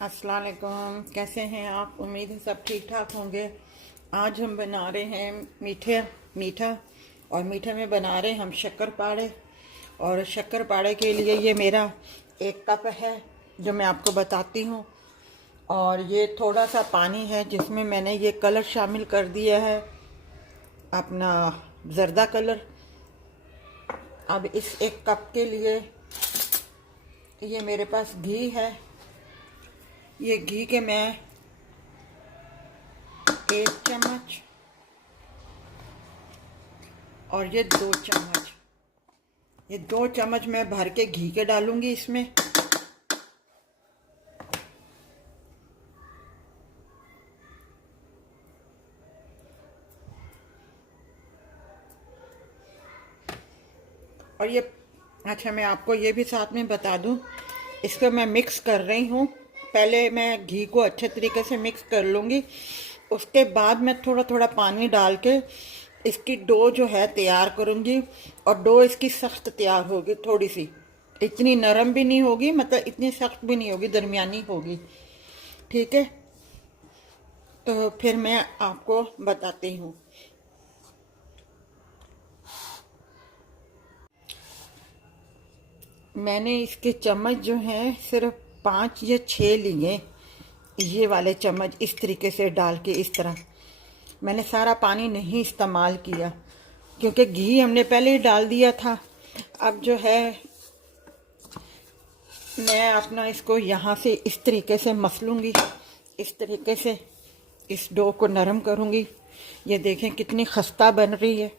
अस्सलाम वालेकुम। कैसे हैं आप? उम्मीद है सब ठीक ठाक होंगे। आज हम बना रहे हैं मीठा और मीठे में बना रहे हैं हम शक्करपारे। और शक्करपारे के लिए ये मेरा 1 कप है जो मैं आपको बताती हूँ। और ये थोड़ा सा पानी है जिसमें मैंने ये कलर शामिल कर दिया है, अपना जर्दा कलर। अब इस 1 कप के लिए ये मेरे पास घी है। ये घी के मैं 1 चम्मच और ये 2 चम्मच, ये 2 चम्मच मैं भर के घी के डालूंगी इसमें। और ये अच्छा, मैं आपको ये भी साथ में बता दूं, इसको मैं मिक्स कर रही हूँ। पहले मैं घी को अच्छे तरीके से मिक्स कर लूँगी, उसके बाद मैं थोड़ा थोड़ा पानी डाल के इसकी डो जो है तैयार करूँगी। और डो इसकी सख्त तैयार होगी, थोड़ी सी, इतनी नरम भी नहीं होगी, मतलब इतनी सख्त भी नहीं होगी, दरमियानी होगी। ठीक है, तो फिर मैं आपको बताती हूँ। मैंने इसके चम्मच जो हैं सिर्फ 5 या 6 लिए, ये वाले चम्मच इस तरीके से डाल के। इस तरह मैंने सारा पानी नहीं इस्तेमाल किया क्योंकि घी हमने पहले ही डाल दिया था। अब जो है मैं अपना इसको यहाँ से इस तरीके से मसलूँगी, इस तरीके से इस डो को नरम करूँगी। ये देखें कितनी खस्ता बन रही है।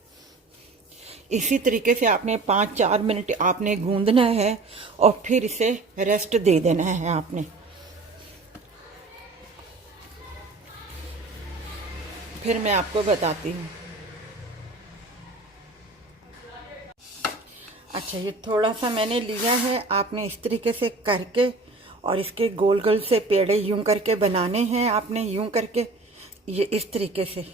इसी तरीके से आपने 5-4 मिनट आपने गूंदना है और फिर इसे रेस्ट दे देना है आपने। फिर मैं आपको बताती हूँ। अच्छा, ये थोड़ा सा मैंने लिया है, आपने इस तरीके से करके और इसके गोल गोल से पेड़े यूं करके बनाने हैं आपने, यूं करके, ये इस तरीके से।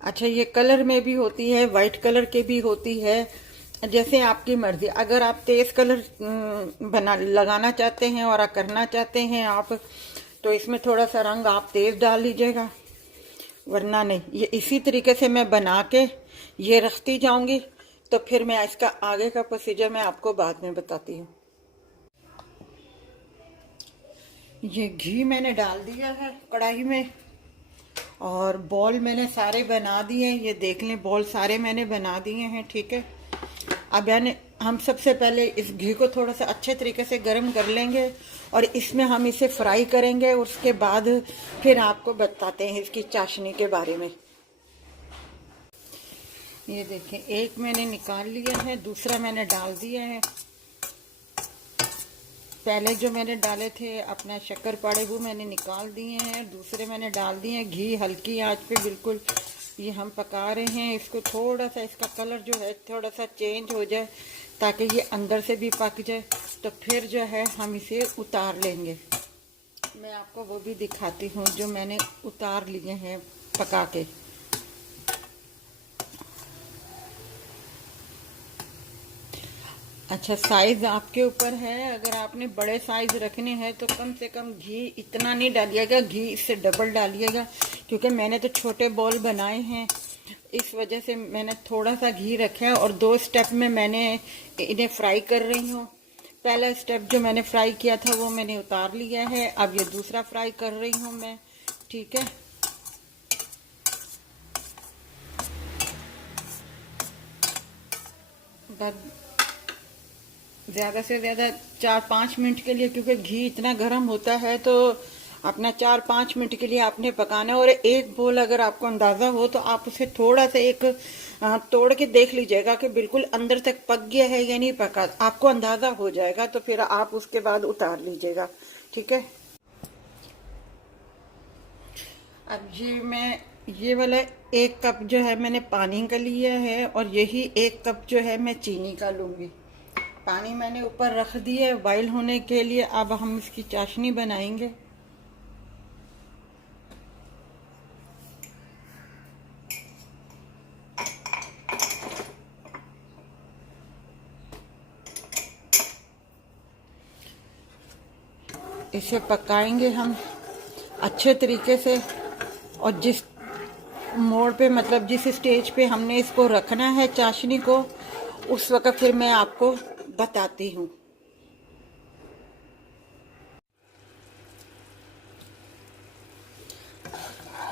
अच्छा, ये कलर में भी होती है, वाइट कलर के भी होती है, जैसे आपकी मर्जी। अगर आप तेज कलर बना लगाना चाहते हैं और करना चाहते हैं आप, तो इसमें थोड़ा सा रंग आप तेज डाल लीजिएगा, वरना नहीं। ये इसी तरीके से मैं बना के ये रखती जाऊंगी। तो फिर मैं इसका आगे का प्रोसीजर मैं आपको बाद में बताती हूँ। ये घी मैंने डाल दिया है कढ़ाई में और बॉल मैंने सारे बना दिए। ये देख लें, बॉल सारे मैंने बना दिए हैं। ठीक है, अब यानी हम सबसे पहले इस घी को थोड़ा सा अच्छे तरीके से गर्म कर लेंगे और इसमें हम इसे फ्राई करेंगे। उसके बाद फिर आपको बताते हैं इसकी चाशनी के बारे में। ये देखें, एक मैंने निकाल लिया है, दूसरा मैंने डाल दिया है। पहले जो मैंने डाले थे अपना शक्करपारे वो मैंने निकाल दिए हैं, दूसरे मैंने डाल दिए हैं। घी हल्की आंच पे बिल्कुल ये हम पका रहे हैं इसको। थोड़ा सा इसका कलर जो है थोड़ा सा चेंज हो जाए ताकि ये अंदर से भी पक जाए, तो फिर जो है हम इसे उतार लेंगे। मैं आपको वो भी दिखाती हूँ जो मैंने उतार लिए हैं पका के। अच्छा, साइज़ आपके ऊपर है। अगर आपने बड़े साइज़ रखने हैं तो कम से कम घी इतना नहीं डालिएगा, घी इससे डबल डालिएगा, क्योंकि मैंने तो छोटे बॉल बनाए हैं, इस वजह से मैंने थोड़ा सा घी रखा है। और 2 स्टेप में मैंने इन्हें फ्राई कर रही हूँ। पहला स्टेप जो मैंने फ्राई किया था वो मैंने उतार लिया है, अब ये दूसरा फ्राई कर रही हूँ मैं। ठीक है, बस ज़्यादा से ज़्यादा 4-5 मिनट के लिए, क्योंकि घी इतना गर्म होता है, तो अपना 4-5 मिनट के लिए आपने पकाना है। और एक बोल अगर आपको अंदाज़ा हो तो आप उसे थोड़ा सा एक तोड़ के देख लीजिएगा कि बिल्कुल अंदर तक पक गया है या नहीं पका। आपको अंदाज़ा हो जाएगा तो फिर आप उसके बाद उतार लीजिएगा। ठीक है, अब ये वाला 1 कप जो है मैंने पानी का लिया है और यही 1 कप जो है मैं चीनी का लूँगी। पानी मैंने ऊपर रख दिया है बॉयल होने के लिए। अब हम इसकी चाशनी बनाएंगे। इसे पकाएंगे हम अच्छे तरीके से। और जिस मोड़ पे मतलब जिस स्टेज पे हमने इसको रखना है चाशनी को, उस वक्त फिर मैं आपको बताती हूँ।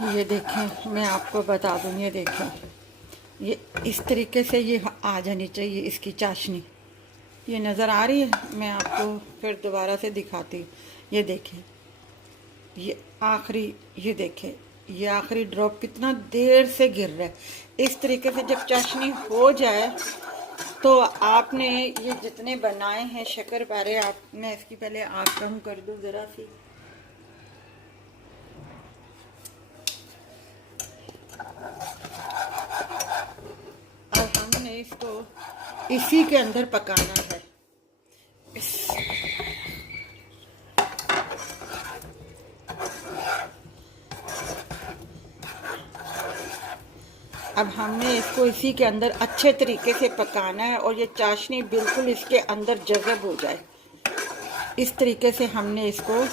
ये देखें, मैं आपको बता दूँ, ये देखें, ये इस तरीके से ये आ जानी चाहिए इसकी चाशनी। ये नज़र आ रही है, मैं आपको फिर दोबारा से दिखाती हूँ। ये देखें, ये आखिरी, ये देखें, ये आखिरी ड्रॉप कितना देर से गिर रहा है। इस तरीके से जब चाशनी हो जाए तो आपने ये जितने बनाए हैं शक्करपारे, आपने इसकी पहले आग कम कर दूँ ज़रा सी। और हमने इसको इसी के अंदर पकाना है। अब हमने इसको इसी के अंदर अच्छे तरीके से पकाना है और ये चाशनी बिल्कुल इसके अंदर जज़ब हो जाए, इस तरीके से हमने इसको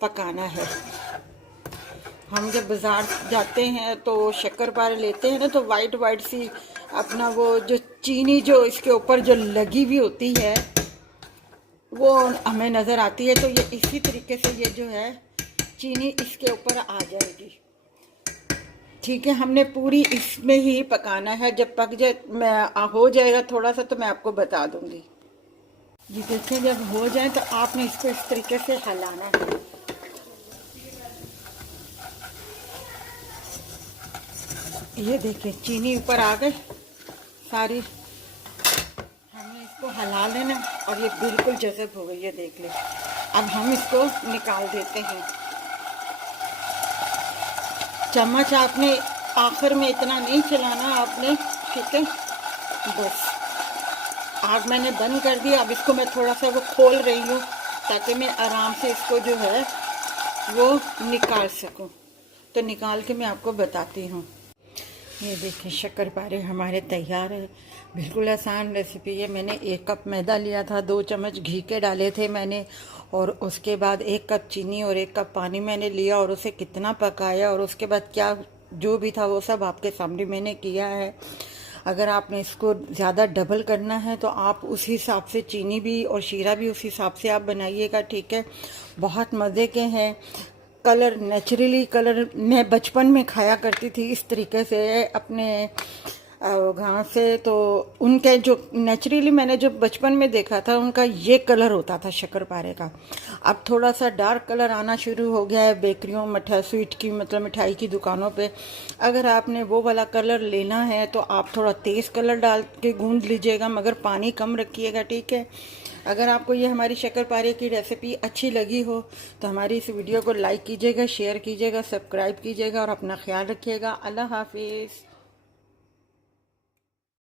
पकाना है। हम जब बाज़ार जाते हैं तो शक्करपारे लेते हैं ना, तो वाइट वाइट सी अपना वो जो चीनी जो इसके ऊपर जो लगी हुई होती है वो हमें नज़र आती है। तो ये इसी तरीके से ये जो है चीनी इसके ऊपर आ जाएगी। ठीक है, हमने पूरी इसमें ही पकाना है। जब पक जाए, मैं हो जाएगा थोड़ा सा तो मैं आपको बता दूंगी। ये देखिए, जब हो जाए तो आपने इसको इस तरीके से हिलाना है। ये देखिए, चीनी ऊपर आ गई सारी, हमने इसको हिला लेना और ये बिल्कुल जज़ब हो गई, ये देख ले। अब हम इसको निकाल देते हैं। चम्मच आपने आखिर में इतना नहीं चलाना आपने, ठीक है। बस आग मैंने बंद कर दिया। अब इसको मैं थोड़ा सा वो खोल रही हूँ ताकि मैं आराम से इसको जो है वो निकाल सकूँ। तो निकाल के मैं आपको बताती हूँ। ये देखिए, शक्करपारे हमारे तैयार है। बिल्कुल आसान रेसिपी है। मैंने 1 कप मैदा लिया था, 2 चम्मच घी के डाले थे मैंने, और उसके बाद 1 कप चीनी और 1 कप पानी मैंने लिया और उसे कितना पकाया, और उसके बाद क्या जो भी था वो सब आपके सामने मैंने किया है। अगर आपने इसको ज़्यादा डबल करना है तो आप उस हिसाब से चीनी भी और शीरा भी उस हिसाब से आप बनाइएगा, ठीक है। बहुत मज़े के हैं। कलर, नेचुरली कलर मैं बचपन में खाया करती थी इस तरीके से अपने गाँव से। तो उनके जो नेचुरली मैंने जो बचपन में देखा था उनका ये कलर होता था शक्करपारे का। अब थोड़ा सा डार्क कलर आना शुरू हो गया है बेकरियों, स्वीट की मतलब मिठाई की दुकानों पे। अगर आपने वो वाला कलर लेना है तो आप थोड़ा तेज़ कलर डाल के गूंद लीजिएगा, मगर पानी कम रखिएगा, ठीक है। अगर आपको ये हमारी शक्करपारे की रेसिपी अच्छी लगी हो तो हमारी इस वीडियो को लाइक कीजिएगा, शेयर कीजिएगा, सब्सक्राइब कीजिएगा और अपना ख्याल रखिएगा। अल्लाह हाफिज़।